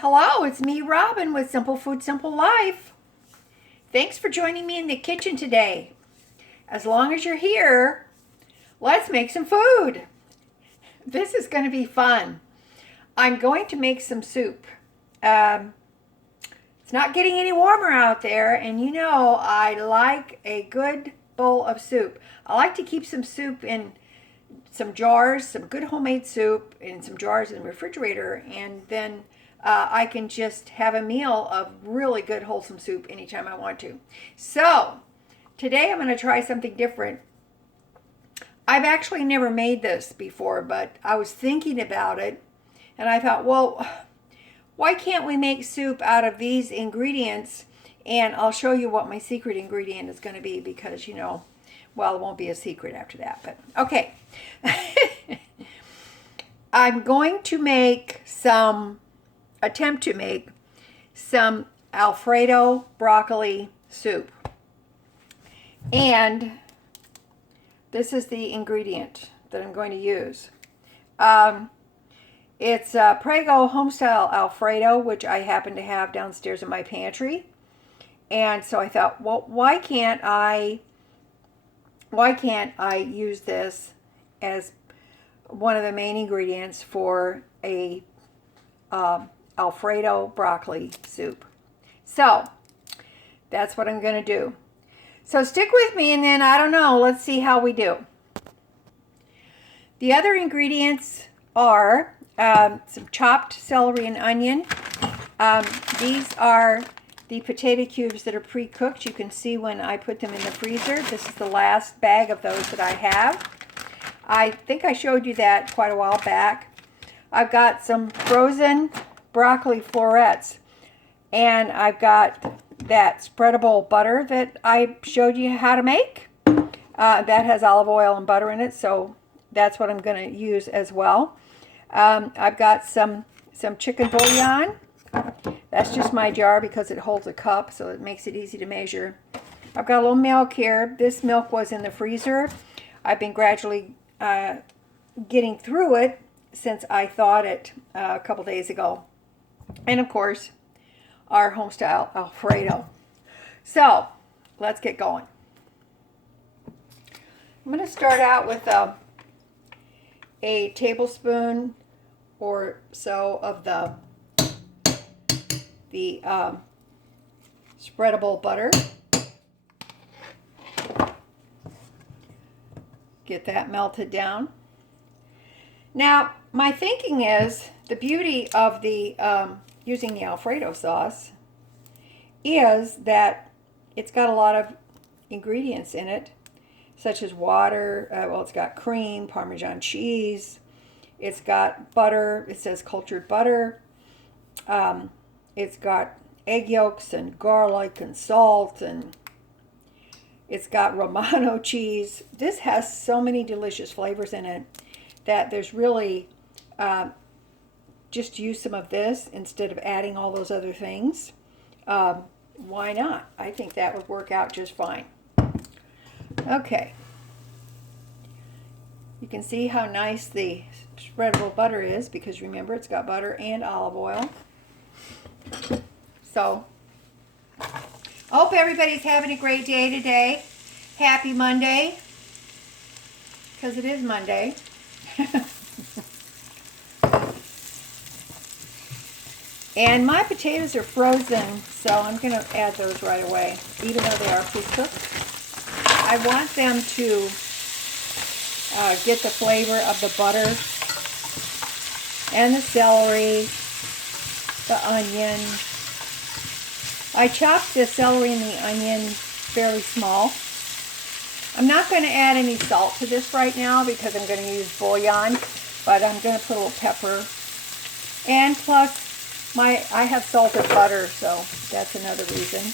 Hello, it's me, Robin, with Simple Food, Simple Life. Thanks for joining me in the kitchen today. As long as you're here, let's make some food. This is going to be fun. I'm going to make some soup. It's not getting any warmer out there, and you know I like a good bowl of soup. I like to keep some soup in some jars, some good homemade soup in some jars in the refrigerator, and then I can just have a meal of really good wholesome soup anytime I want to. So today I'm going to try something different. I've actually never made this before, but I was thinking about it and I thought, well, why can't we make soup out of these ingredients? And I'll show you what my secret ingredient is going to be because, well, it won't be a secret after that, but okay. I'm going to attempt to make some Alfredo broccoli soup. And this is the ingredient that I'm going to use. It's Prego Homestyle Alfredo, which I happen to have downstairs in my pantry. And so I thought, well, why can't I use this as one of the main ingredients for a Alfredo broccoli soup? So that's what I'm going to do. So stick with me, and then I don't know, let's see how we do. The other ingredients are some chopped celery and onion. These are the potato cubes that are pre-cooked. You can see when I put them in the freezer. This is the last bag of those that I have. I think I showed you that quite a while back. I've got some frozen broccoli florets, and I've got that spreadable butter that I showed you how to make. That has olive oil and butter in it, so that's what I'm going to use as well. I've got some chicken bouillon. That's just my jar because it holds a cup, so it makes it easy to measure. I've got a little milk here. This milk was in the freezer. I've been gradually getting through it since I thawed it a couple days ago. And of course, our homestyle Alfredo. So let's get going. I'm going to start out with a tablespoon or so of the spreadable butter. Get that melted down. Now, my thinking is the beauty of the using the Alfredo sauce is that it's got a lot of ingredients in it, such as water. Well, it's got cream, Parmesan cheese. It's got butter. It says cultured butter. It's got egg yolks and garlic and salt, and it's got Romano cheese. This has so many delicious flavors in it that there's really just use some of this instead of adding all those other things. Why not? I think that would work out just fine. Okay. You can see how nice the spreadable butter is because remember it's got butter and olive oil. So, I hope everybody's having a great day today. Happy Monday, because it is Monday. And my potatoes are frozen, so I'm going to add those right away, even though they are pre-cooked. I want them to get the flavor of the butter and the celery, the onion. I chopped the celery and the onion fairly small. I'm not going to add any salt to this right now because I'm going to use bouillon, but I'm going to put a little pepper. And plus, I have salted butter, so that's another reason.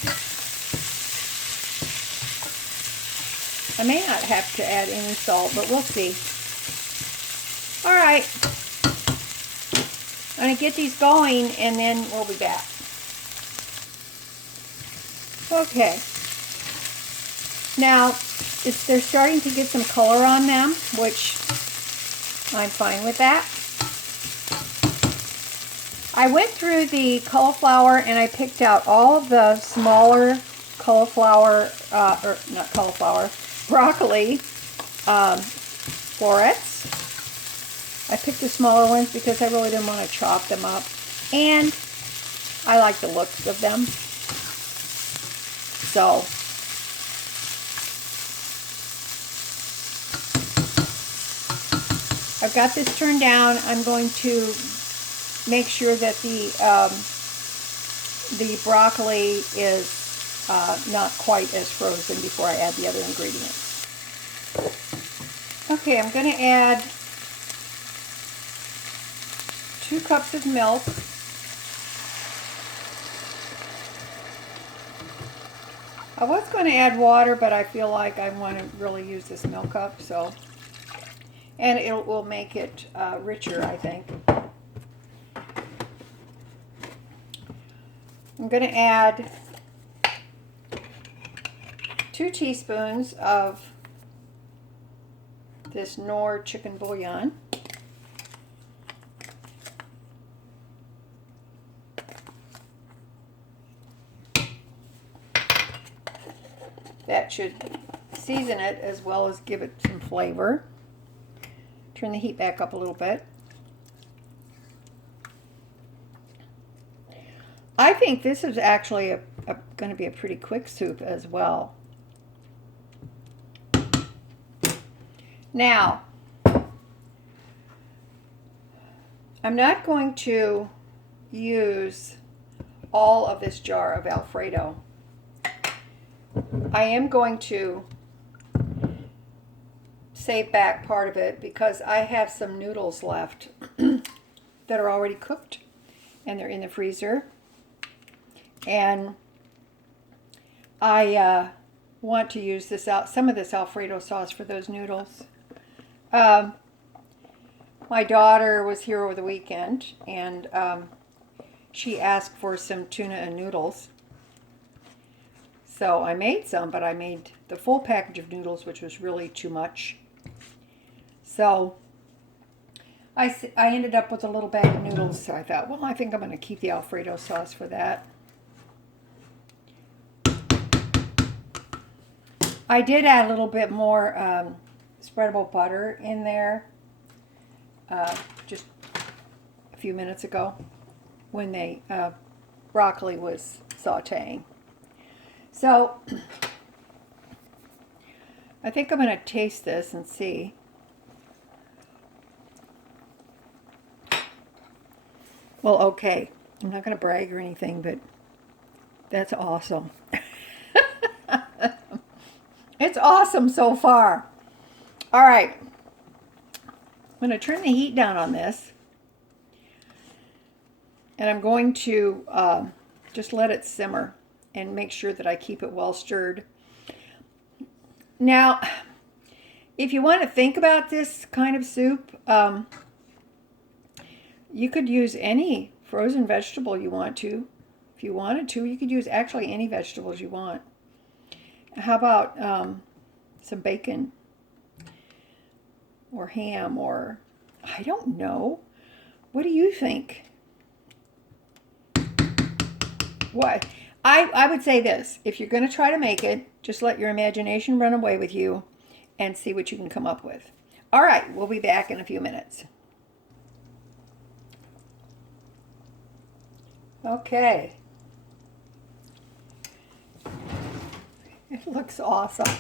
I may not have to add any salt, but we'll see. All right. I'm going to get these going, and then we'll be back. Okay. Now, they're starting to get some color on them, which I'm fine with that. I went through the cauliflower and I picked out all of the smaller cauliflower, or not cauliflower, broccoli florets. I picked the smaller ones because I really didn't want to chop them up. And I like the looks of them. So, I've got this turned down. I'm going to make sure that the broccoli is not quite as frozen before I add the other ingredients. Okay, I'm going to add 2 cups of milk. I was going to add water, but I feel like I want to really use this milk up, so, and it will make it richer, I think. I'm going to add 2 teaspoons of this Knorr chicken bouillon. That should season it as well as give it some flavor. Turn the heat back up a little bit. I think this is actually going to be a pretty quick soup as well. Now, I'm not going to use all of this jar of Alfredo. I am going to save back part of it because I have some noodles left that are already cooked and they're in the freezer. And I want to use some of this Alfredo sauce for those noodles. My daughter was here over the weekend and she asked for some tuna and noodles. So I made some, but I made the full package of noodles, which was really too much. So I ended up with a little bag of noodles, so I thought, well, I think I'm going to keep the Alfredo sauce for that. I did add a little bit more spreadable butter in there just a few minutes ago when the broccoli was sautéing. So, I think I'm going to taste this and see. Well, okay, I'm not going to brag or anything, but that's awesome. It's awesome so far. All right, I'm going to turn the heat down on this, and I'm going to just let it simmer and make sure that I keep it well stirred. Now, if you want to think about this kind of soup, you could use any frozen vegetable you want to. If you wanted to, you could use actually any vegetables you want. How about some bacon or ham or, I don't know. What do you think? What? I would say this, if you're going to try to make it, just let your imagination run away with you and see what you can come up with. All right, we'll be back in a few minutes. Okay. It looks awesome.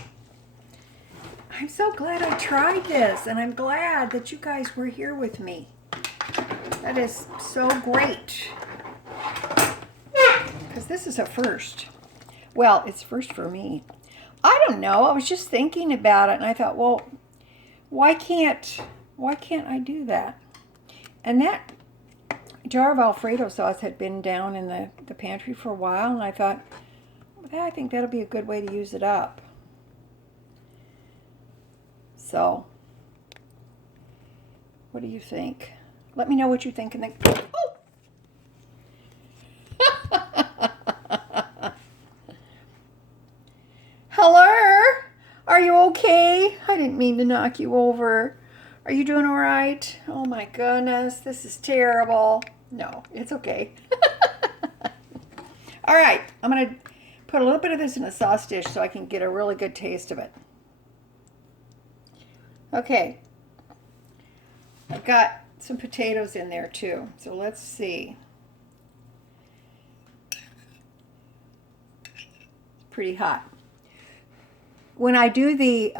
I'm so glad I tried this, and I'm glad that you guys were here with me. That is so great. Because this is a first. Well, it's first for me. I don't know. I was just thinking about it, and I thought, well, why can't I do that? And that jar of Alfredo sauce had been down in the pantry for a while, and I thought, well, I think that'll be a good way to use it up. So, what do you think? Let me know what you think in the... Oh! Hello? Are you okay? I didn't mean to knock you over. Are you doing all right? Oh my goodness, this is terrible. No, it's okay. All right, I'm going to put a little bit of this in a sauce dish so I can get a really good taste of it. Okay, I've got some potatoes in there too, so let's see. Pretty hot. When I do the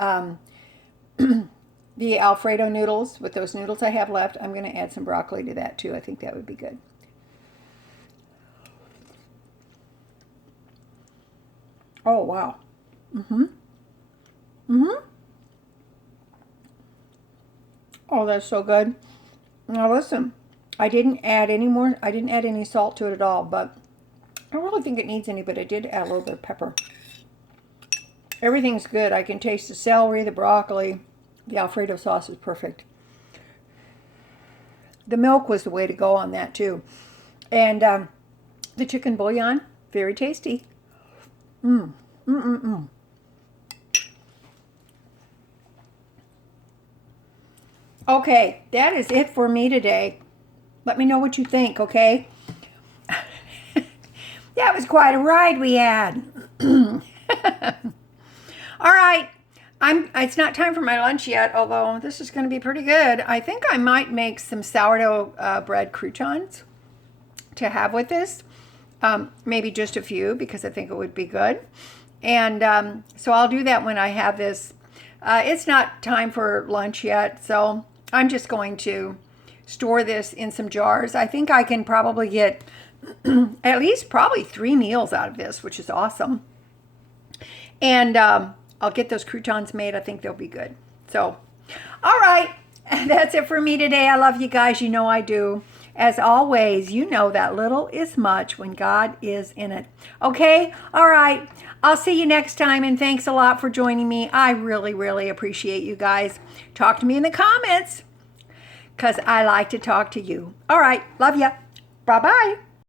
the Alfredo noodles, with those noodles I have left, I'm going to add some broccoli to that too. I think that would be good. Oh, wow. Mm-hmm. Mm-hmm. Oh, that's so good. Now listen, I didn't add any salt to it at all, but I don't really think it needs any, but I did add a little bit of pepper. Everything's good. I can taste the celery, the broccoli. The Alfredo sauce is perfect. The milk was the way to go on that too. And the chicken bouillon, very tasty. Okay, that is it for me today. Let me know what you think, okay? That was quite a ride we had. All right, it's not time for my lunch yet, although this is going to be pretty good. I think I might make some sourdough bread croutons to have with this. Maybe just a few, because I think it would be good. And so I'll do that when I have this. It's not time for lunch yet, so I'm just going to store this in some jars. I think I can probably get at least probably 3 meals out of this, which is awesome. And I'll get those croutons made. I think they'll be good. So, all right. That's it for me today. I love you guys. You know I do. As always, you know that little is much when God is in it. Okay? All right. I'll see you next time, and thanks a lot for joining me. I really, really appreciate you guys. Talk to me in the comments, because I like to talk to you. All right. Love ya. Bye-bye.